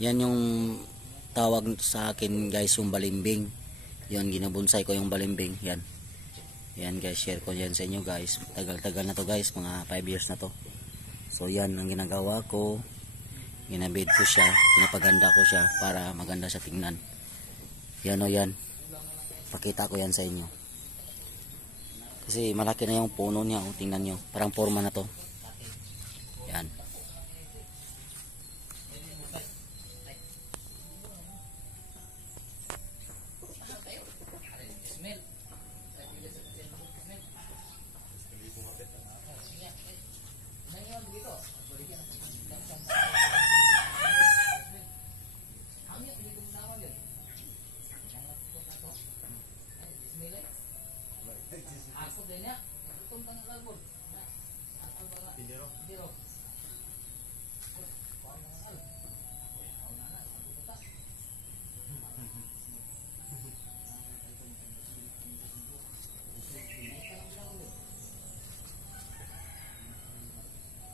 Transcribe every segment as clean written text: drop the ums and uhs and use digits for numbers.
Yan yung tawag sa akin guys, yung balimbing. Yan, ginabonsay ko yung balimbing. Yan. Yan guys, share ko yan sa inyo guys. Tagal-tagal na to guys, mga 5 years na to. So yan ang ginagawa ko. Ginabid ko siya, pinapaganda ko siya para maganda siya tingnan. Yan o yan. Pakita ko yan sa inyo. Kasi malaki na yung puno niya. O, tingnan nyo. Parang forma na to. Yan.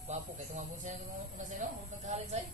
Papo, kaya tumabon siya kung nasa'yo, huwag kang kahalin sa'yo.